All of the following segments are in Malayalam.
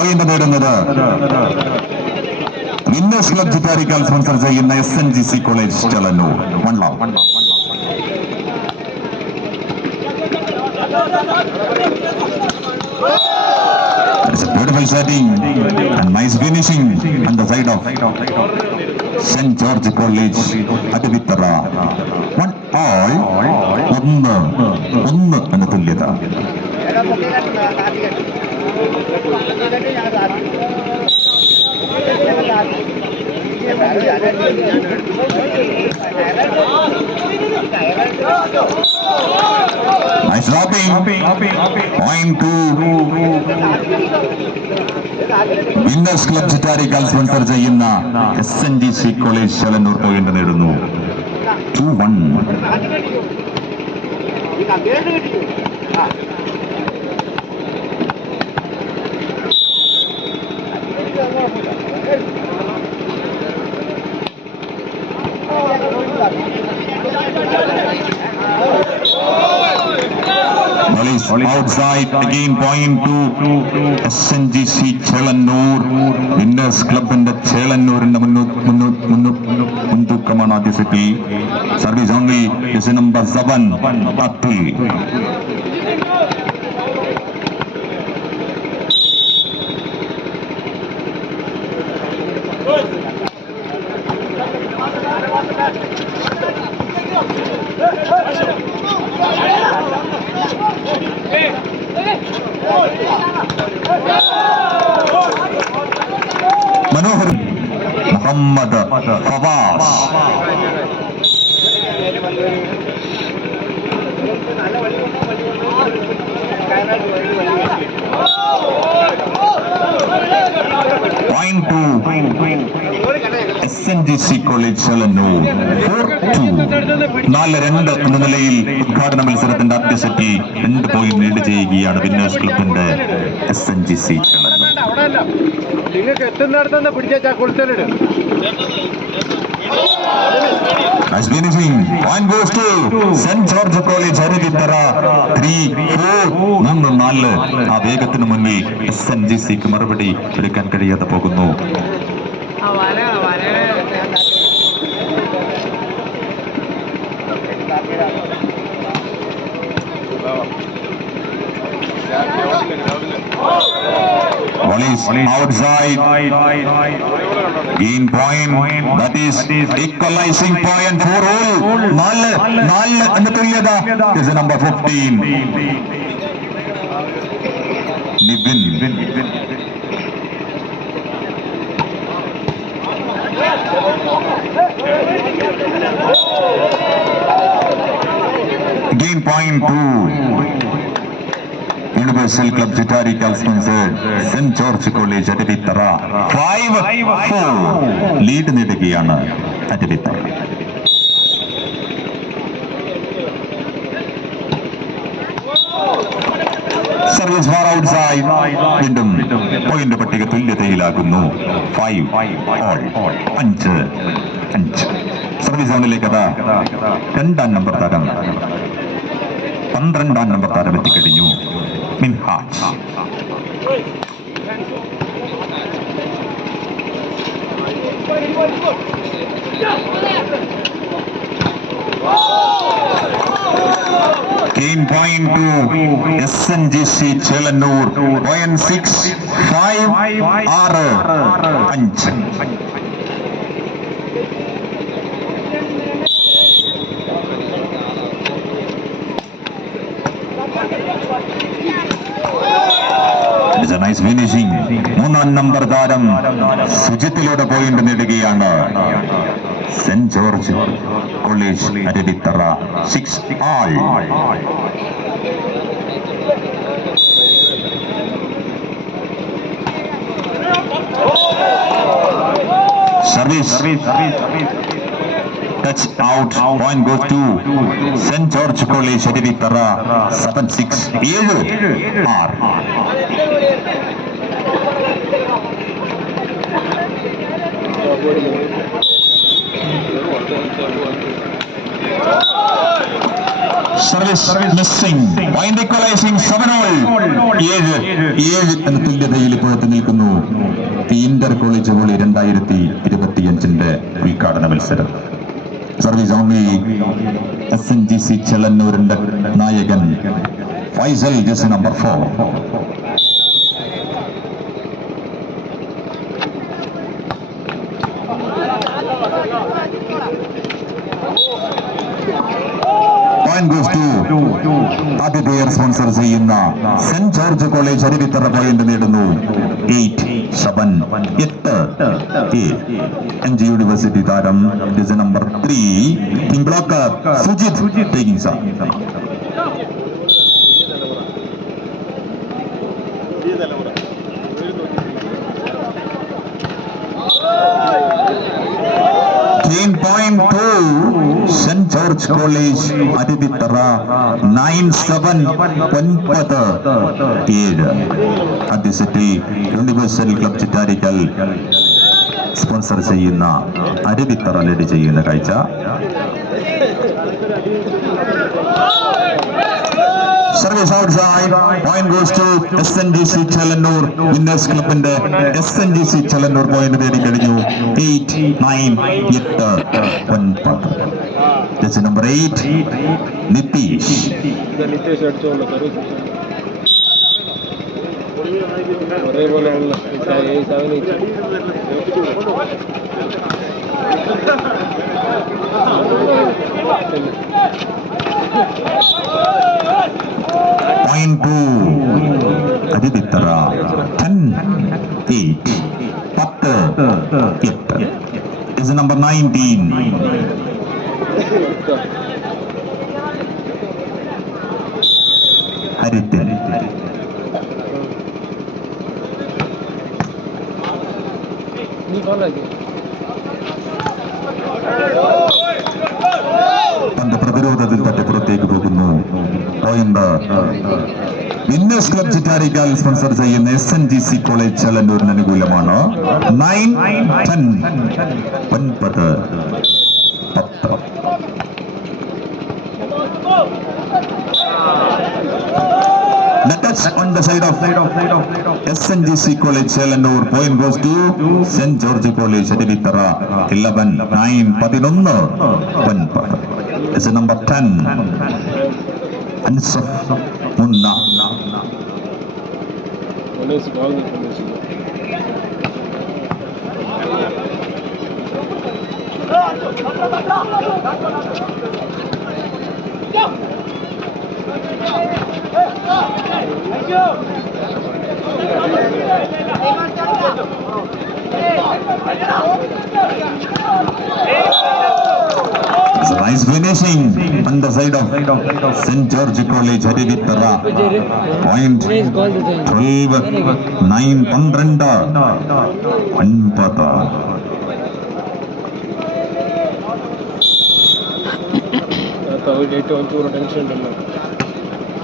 പോയിന്റ് നേടുന്നത് വിന്നേഴ്സ് ക്ലബ് ചിറ്റാരിക്കാൽ സ്പോൺസർ ചെയ്യുന്ന SNGC College Chelannur. It's a beautiful setting and nice finishing on the side of St. George College at Vittara. 1-all, ഒന്ന് എന്ന തുല്യത. Nice dropping. Point to Winners Club Chittarikkal sponsor ചെയ്യുന്ന SNGC കോളേജ് ചെളന്നൂർ പോയിന്റ് നേടുന്നു. 2-1. Outside again, point to SNGC ചെളന്നൂർ. Winners ക്ലബിന്റെ ചെളന്നൂരിന്റെ മുൻതൂക്കമാണ് ആദ്യ സെറ്റിൽ. Service only number 7 Athul. Manohar Muhammad Fawas. Point to SNGC College Chelannur. 4-2 എന്ന നിലയിൽ ഉദ്ഘാടന മത്സരത്തിന്റെ ആദ്യ സെറ്റിൽ 2 പോയിന്റ് ലീഡ് ചെയ്യുകയാണ് വിന്നേഴ്സ് ക്ലബിന്റെ SNGC Chelannur. Nice finishing. Point goes to St. George College Harivithara. 3-4. ആ വേഗത്തിന് മുന്നിൽ SNGCക്ക് മറുപടി എടുക്കാൻ കഴിയാതെ പോകുന്നു. Volleys outside. Gain point. That is equalizing point for all. 4 എന്ന തുല്യത. Is number 15. Nivin. Gain point 2. Universal Club Chittarikkal sponsored Saint George college Aruvithura. 5-4 lead നേടുകയാണ് അരുവിത്തറ. Service far outside. വീണ്ടും പോയിന്റ് പട്ടിക തുല്യതയിലാകുന്നു. 5 സർവീസ് സോണിലേക്ക് അതാ 2-ാം നമ്പർ താരം 12-ാം നമ്പർ താരം എത്തിക്കഴിഞ്ഞു. Minhaj. Gain point to SNGC ചെളന്നൂർ. Point 6 5 5. It's a nice finishing. 3-ാം number താരം സുജിത്തിലൂടെ പോയിന്റ് നേടുകയാണ് saint George college Aruvithura. 6-all. Service. Touch out. Point goes to St. George College Harivithara. 7-6. 7-6. Service missing point equalising 7-all 7 എന്ന തുല്യതയിൽ ഇപ്പോഴത്തെ നിൽക്കുന്നു ഇന്റർ കോളേജ് വോളി 2025 ഉദ്ഘാടന മത്സരം. സർവീസ് ഓൺലി SNGC ചെളന്നൂരിന്റെ നായകൻ ഫൈസൽ ജസ് നമ്പർ 4. ആതിഥേയർ സ്പോൺസർ ചെയ്യുന്ന Saint George college Aruvithura point നേടുന്നു 8-7 MG യൂണിവേഴ്സിറ്റി താരം number 3 team blocker Sujith taking some. Saint George college Aruvithura 9-7 ആദ്യ സെറ്റിൽ യൂണിവേഴ്സൽ ക്ലബ് ചിറ്റാരിക്കൽ സ്പോൺസർ ചെയ്യുന്ന അരുവിത്തറ ലീഡ് ചെയ്യുന്ന കാഴ്ച. Service outside point goes to SNGC ചെളന്നൂർ. Winners ക്ലബിന്റെ SNGC ചെളന്നൂർ പോയിന്റ് നേടിക്കഴിഞ്ഞു 8-9 number 8 Nitheesh. Point 2 Aruvithura 10-8 is number 19 Harithan. പന്ത് പ്രതിരോധത്തിൽ തട്ടി പുറത്തേക്ക് പോകുന്നു. Point winners Club Chittarikkal sponsor ചെയ്യുന്ന SNGC കോളേജ് ചെളന്നൂരിന് അനുകൂലമാണ്. 9-10 9-10. On the side of SNGC College Chelanur, point goes to St. George College Adivitara 11-9 11 is number 10 Ansaf Munna. Nice finishing on the side of St. George College Adivitara. Point 12-9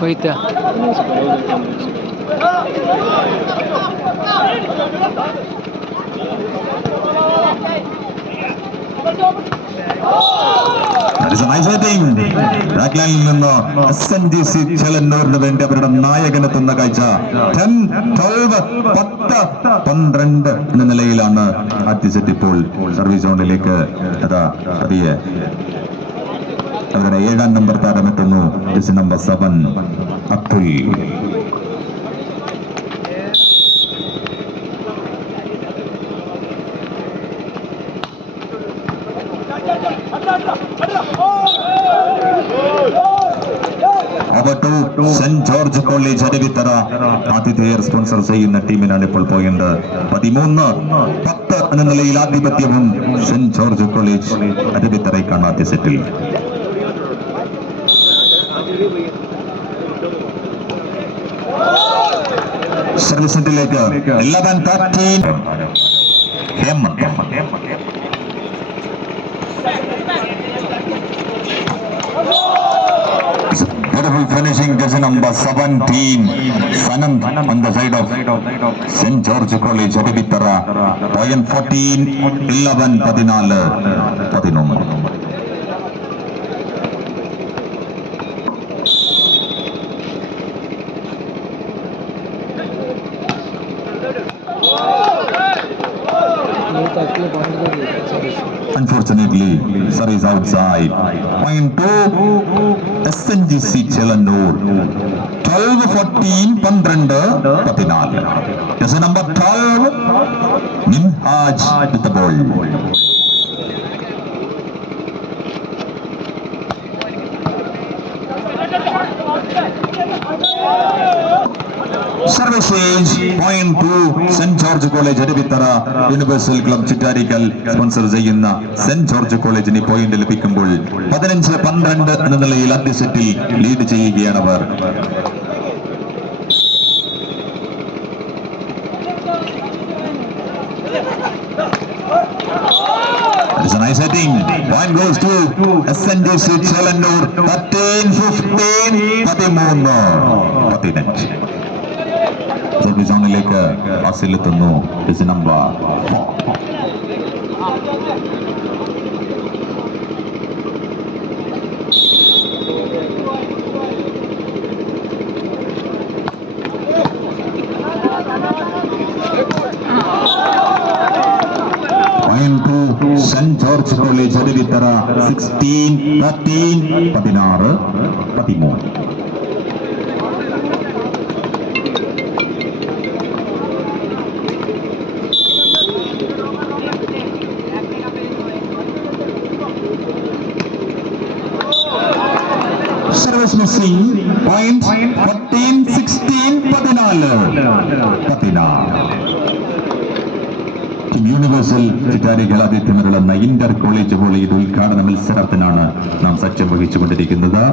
ಹೋಯ್ತಾ That is a nice hitting. ബാക്ക്ലൈനിൽ നിന്ന് SNGC ചെളന്നൂരിന് വേണ്ടി അവരുടെ നായകനെത്തുന്ന കാഴ്ച. 10-12 എന്ന നിലയിലാണ് ആദ്യ സെറ്റ്. ഇപ്പോൾ സർവീസ് സോണിലേക്ക് പതിയെ അവരുടെ 7ാം നമ്പർ താരമെത്തുന്നു. Number 7 Abdul. Saint George college Aruvithura ആതിഥേയർ സ്പോൺസർ ചെയ്യുന്ന ടീമിനാണ് ഇപ്പോൾ പോയിന്റ്. 13-10 എന്ന നിലയിൽ ആധിപത്യവും സെന്റ് ജോർജ് കോളേജ് അരുവിത്തറയ്ക്കാണ് ആദ്യ സെറ്റിൽ. സർവീസ് സെന്ററിലേക്ക് 11-13 Hemanth. Beautiful finishing, jersey number 17 Sanand on the side of St. George College Adivitara. Point 14-11 14 Unfortunately, service outside. Point to SNGC Chelannur. 12-14, 12-14. This is number 12, Minhaj with the ball. Services point to St. George College Adivithara Universal Club Chittarikal sponsor ചെയ്യുന്ന സെന്റ് ജോർജ് കോളേജിന് പോയിന്റ് ലഭിക്കുമ്പോൾ 15-12 എന്ന നിലയിൽ ആദ്യ സെറ്റിൽ ലീഡ് ചെയ്യുകയാണ് അവർ. It's a nice hitting. Point goes to SNGC Chelannur. 13-15, 13-15. സോണിലേക്ക് പാസിലെത്തുന്നു. നമ്പർ 4. സെന്റ് ജോർജ് കോളേജ് അരുവിത്തറ 16-13, 16-13. Service missing. Point 14-16, 14. Universal Chittarikkal ആതിഥ്യമരുളുന്ന ഇന്റർ കോളേജ് വോളിയുടെ ഉദ്ഘാടന മത്സരത്തിനാണ് നാം സാക്ഷ്യം വഹിച്ചുകൊണ്ടിരിക്കുന്നത്.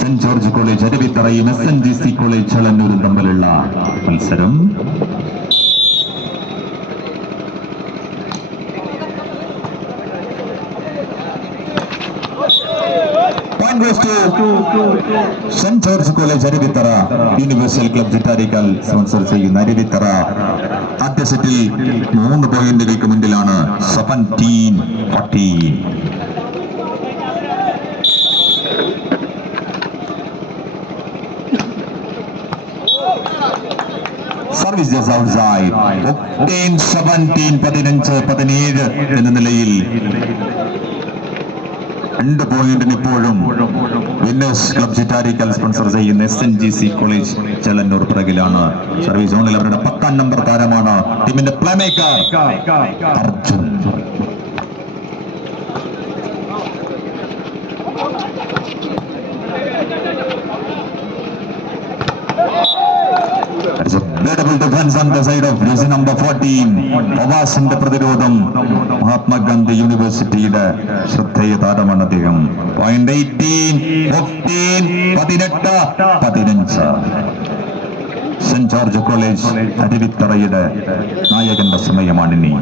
സെന്റ് ജോർജ് കോളേജ് അരുവിത്തറയും SNGC കോളേജ് ചെളന്നൂരും തമ്മിലുള്ള മത്സരം. Saint George college Aruvithura Universal Club Chittarikkal sponsor ചെയ്യുന്ന അരുവിത്തറ ആദ്യ സെറ്റിൽ 3 പോയിന്റുകൾക്ക് മുന്നിലാണ്. 17-14. Service just outside. 17, 15-17 എന്ന നിലയിൽ 2 പോയിന്റിന് ഇപ്പോഴും വിന്നേഴ്സ് ക്ലബ് ചിറ്റാരിക്കൽ സ്പോൺസർ ചെയ്യുന്ന SNGC കോളേജ് ചെളന്നൂർ പിറകിലാണ്. സർവീസ് സോണിൽ അവരുടെ 10ാം നമ്പർ താരമാണ് ടീമിന്റെ playmaker Arjun. Defense on the side of jersey number 14. പ്രവാസിന്റെ പ്രതിരോധം മഹാത്മാഗാന്ധി യൂണിവേഴ്സിറ്റിയുടെ ശ്രദ്ധേയ താരമാണ് അദ്ദേഹം. 18-15 സെന്റ് ജോർജ് കോളേജ് അരുവിത്തറയുടെ നായകന്റെ സമയമാണിനി.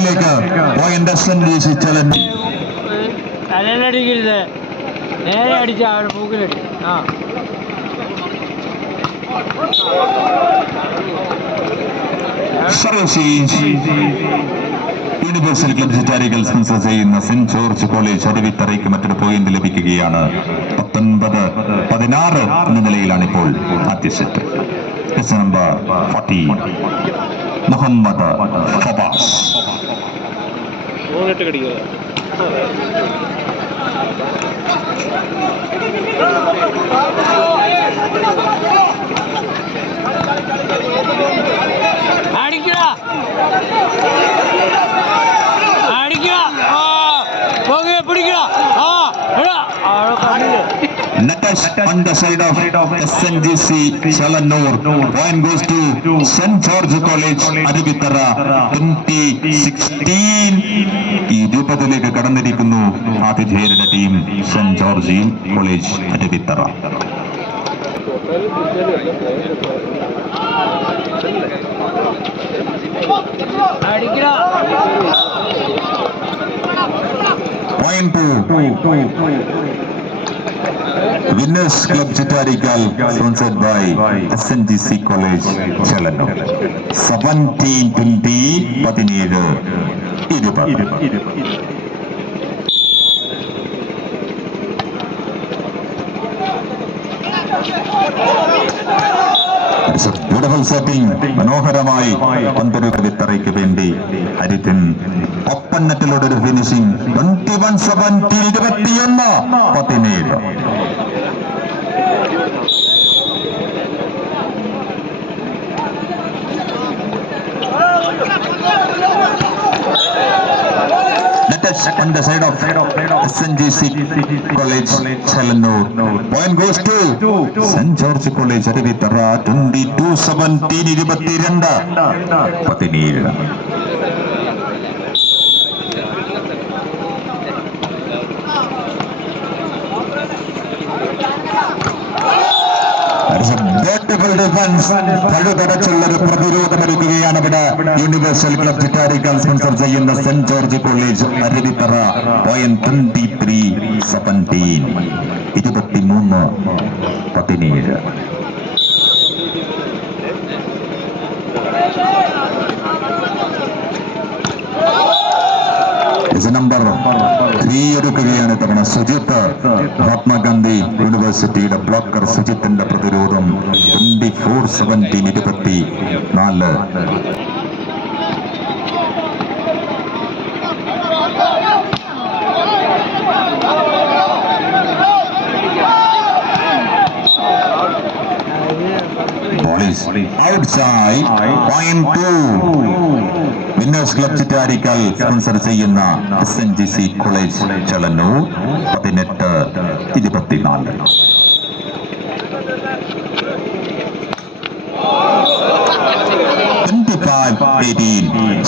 ിലേക്ക് പോയിന്റ് SNGC ചെളന്നൂർ. നേരെ അടിച്ച മൂക്കിലടി. യൂണിവേഴ്സൽ ക്ലബ് ചിറ്റാരിക്കൽ സ്പോൺസർ ചെയ്യുന്ന സെന്റ് ജോർജ് കോളേജ് അരുവിത്തറയ്ക്ക് മറ്റൊരു പോയിന്റ് ലഭിക്കുകയാണ്. 19-16 എന്ന നിലയിലാണ് ഇപ്പോൾ ആദ്യ സെറ്റ്. നമ്പർ 40 മുഹമ്മദ് ഫവാസ്. അടിക്കടാ പിടിക്കടാ. Natash on the side of SNGC Chelannur. Point goes to St. George College Adivithara. 2016. ഈ രൂപത്തിലേക്ക് കടന്നിരിക്കുന്നു ആതിഥേയരുടെ team Saint George college Aruvithura. Point 2. Winners Club Chittarikal sponsored by SNGC College Chelannur. 17-20, 17-20. Beautiful setting, മനോഹരമായി പന്തൊരു വിത്തറയ്ക്ക് വേണ്ടി ഹരിതൻ ഒപ്പൻ നെറ്റിലൂടെ ഒരു finishing. 21-17, 21-17. On the side of SNGC College, Chalannur. Point goes to St. George College, Adivithara. 22-17, 22-17. Beautiful defense. പഴുതടച്ചുള്ള ഒരു പ്രതിരോധമൊരുക്കുകയാണ് ഇവിടെ യൂണിവേഴ്സൽ ക്ലബ് ചിറ്റാരിക്കാൽ സ്പോൺസർ ചെയ്യുന്ന Saint George college Aruvithura. Point 23-17, 23-17. Number 3 എടുക്കുകയാണ് തവണ സുജിത്ത്. മഹാത്മാഗാന്ധി യൂണിവേഴ്സിറ്റിയുടെ ബ്ലോക്കർ സുജിത്തിന്റെ പ്രതിരോധം. 24-17, 24. Outside, point 2. Winners Club Chittarikkal sponsor ചെയ്യുന്ന SNGC കോളേജ് ചലന്നൂർ. 18-24.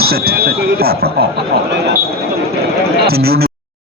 Set.